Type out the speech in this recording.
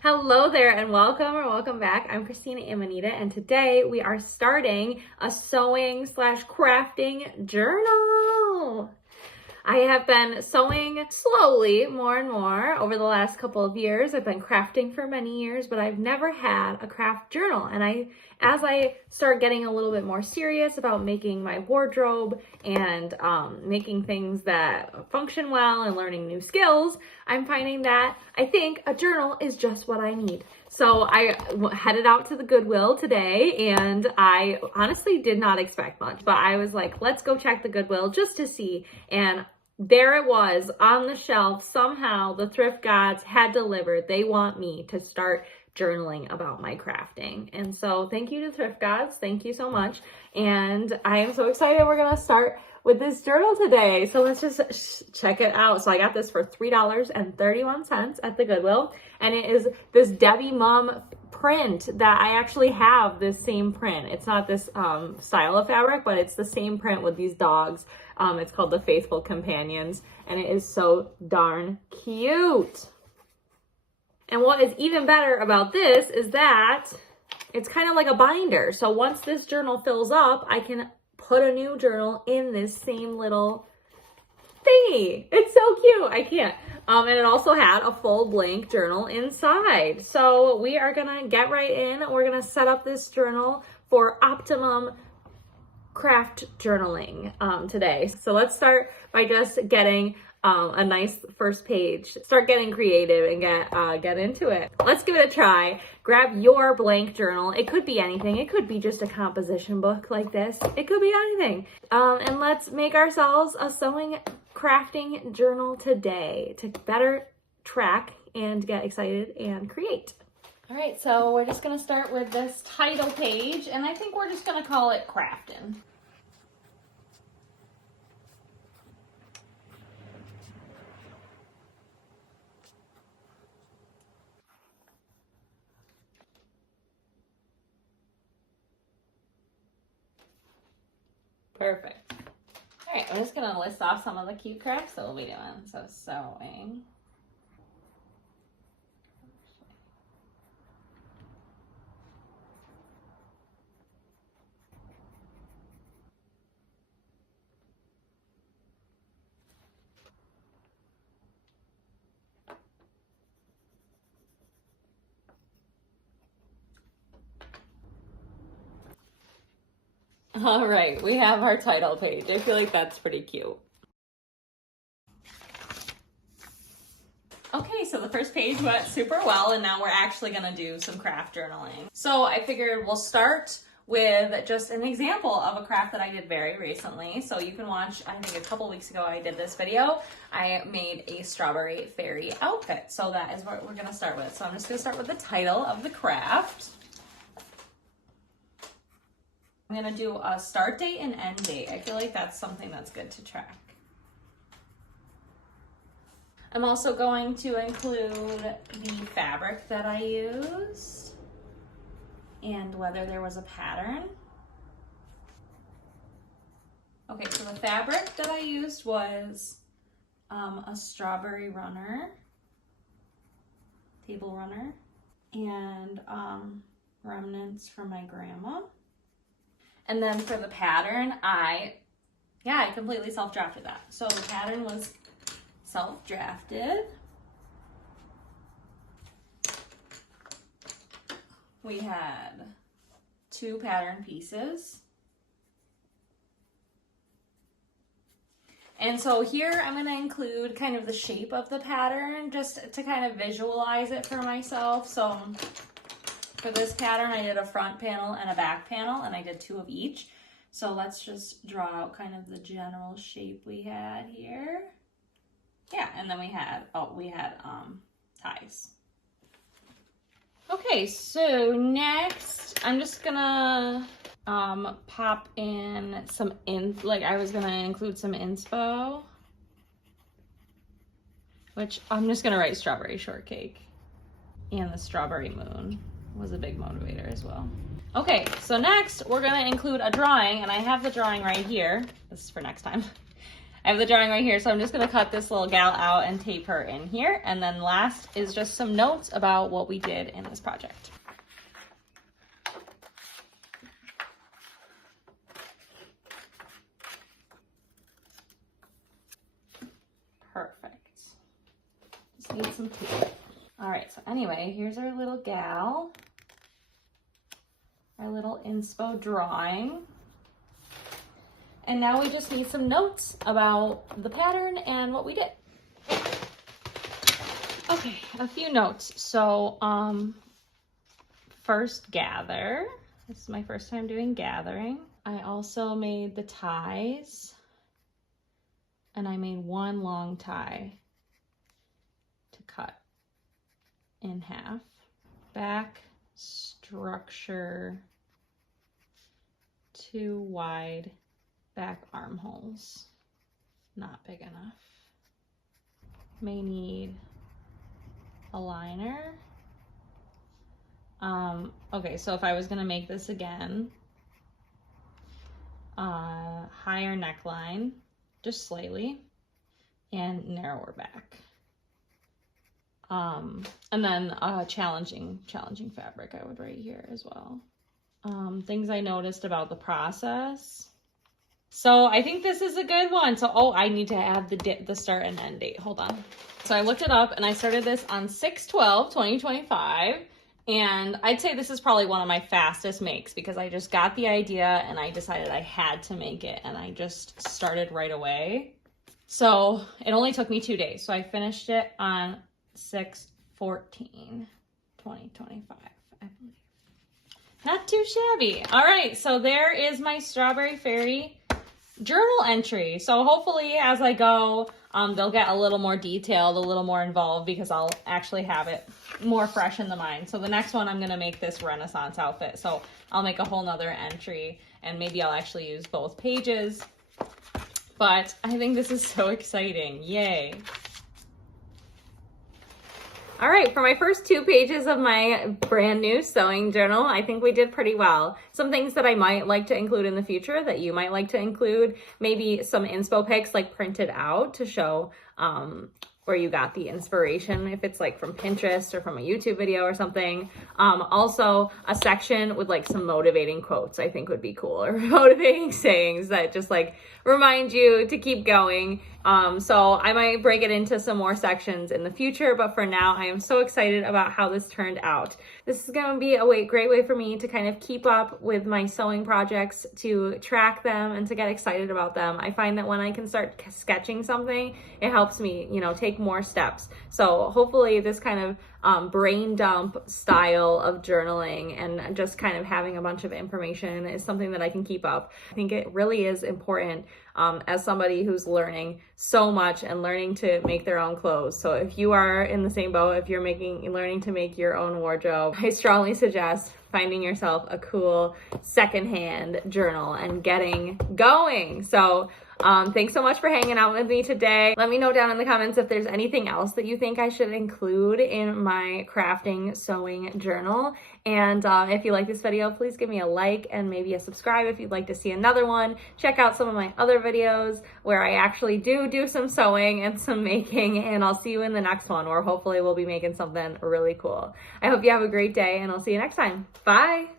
Hello there and welcome back. I'm Christina and today we are starting a sewing / crafting journal. I have been sewing slowly more and more over the last couple of years. I've been crafting for many years, but I've never had a craft journal. And as I start getting a little bit more serious about making my wardrobe and making things that function well and learning new skills, I'm finding that I think a journal is just what I need. So I headed out to the Goodwill today, and I honestly did not expect much, but I was like, let's go check the Goodwill just to see. And there it was on the shelf. Somehow the thrift gods had delivered. They want me to start journaling about my crafting. And so thank you to thrift gods. Thank you so much. And I am so excited. We're going to start with this journal today. So let's just check it out. So I got this for $3.31 at the Goodwill. And it is this Debbie Mum print that I actually have this same print. It's not this style of fabric, but it's the same print with these dogs. It's called the Faithful Companions, and it is so darn cute. And what is even better about this is that it's kind of like a binder. So once this journal fills up, I can put a new journal in this same little thingy. It's so cute. I can't. And it also had a full blank journal inside. So we are going to get right in. We're going to set up this journal for optimum craft journaling today. So let's start by just getting a nice first page. Start getting creative and get into it. Let's give it a try. Grab your blank journal. It could be anything. It could be just a composition book like this. It could be anything. And let's make ourselves a sewing crafting journal today to better track and get excited and create. All right, so we're just gonna start with this title page, and I think we're just gonna call it Craftin'. Perfect. All right, I'm just gonna list off some of the cute crafts that we'll be doing. So sewing. All right, we have our title page. I feel like that's pretty cute. Okay, so the first page went super well, and now we're actually gonna do some craft journaling. So I figured we'll start with just an example of a craft that I did very recently. So you can watch, I think a couple weeks ago I did this video. I made a strawberry fairy outfit. So that is what we're gonna start with. So I'm just gonna start with the title of the craft. I'm gonna do a start date and end date. I feel like that's something that's good to track. I'm also going to include the fabric that I used and whether there was a pattern. Okay, so the fabric that I used was a strawberry runner, table runner, and remnants from my grandma. And then for the pattern, I completely self-drafted that. So the pattern was self-drafted. We had 2 pattern pieces. And so here I'm gonna include kind of the shape of the pattern just to kind of visualize it for myself. So for this pattern, I did a front panel and a back panel, and I did 2 of each. So let's just draw out kind of the general shape we had here. Yeah, and then we had ties. Okay, so next I'm just gonna pop in some I was gonna include some inspo, which I'm just gonna write strawberry shortcake, and the strawberry moon was a big motivator as well. Okay, so next we're gonna include a drawing, and I have the drawing right here. This is for next time. I have the drawing right here, so I'm just gonna cut this little gal out and tape her in here. And then last is just some notes about what we did in this project. Perfect. Just need some tape. All right, so anyway, here's our little gal, our little inspo drawing. And now we just need some notes about the pattern and what we did. Okay, a few notes. So, first gather. This is my first time doing gathering. I also made the ties, and I made one long tie to cut in half. Back structure, 2 wide back armholes, not big enough. May need a liner. Okay, so if I was gonna make this again, higher neckline, just slightly, and narrower back. And then challenging fabric I would write here as well. Things I noticed about the process. So I think this is a good one. So, oh, I need to add the start and end date. Hold on. So I looked it up and I started this on 6/12/2025. And I'd say this is probably one of my fastest makes because I just got the idea and I decided I had to make it and I just started right away. So it only took me 2 days. So I finished it on 6/14/2025, I believe. Not too shabby. All right, so there is my Strawberry Fairy journal entry. So hopefully as I go, they'll get a little more detailed, a little more involved because I'll actually have it more fresh in the mind. So the next one, I'm gonna make this Renaissance outfit. So I'll make a whole nother entry and maybe I'll actually use both pages. But I think this is so exciting, yay. All right, for my first 2 pages of my brand new sewing journal, I think we did pretty well. Some things that I might like to include in the future that you might like to include, maybe some inspo pics like printed out to show where you got the inspiration, if it's like from Pinterest or from a YouTube video or something. Also a section with like some motivating quotes I think would be cool, or motivating sayings that just like remind you to keep going. So I might break it into some more sections in the future, but for now I am so excited about how this turned out. This is going to be a great way for me to kind of keep up with my sewing projects, to track them and to get excited about them. I find that when I can start sketching something, it helps me, you know, take more steps. So hopefully this kind of brain dump style of journaling and just kind of having a bunch of information is something that I can keep up. I think it really is important as somebody who's learning so much and learning to make their own clothes. So if you are in the same boat, if you're learning to make your own wardrobe, I strongly suggest finding yourself a cool secondhand journal and getting going. So thanks so much for hanging out with me today. Let me know down in the comments if there's anything else that you think I should include in my crafting sewing journal. And if you like this video, please give me a like and maybe a subscribe if you'd like to see another one. Check out some of my other videos where I actually do some sewing and some making, and I'll see you in the next one where hopefully we'll be making something really cool. I hope you have a great day and I'll see you next time. Bye.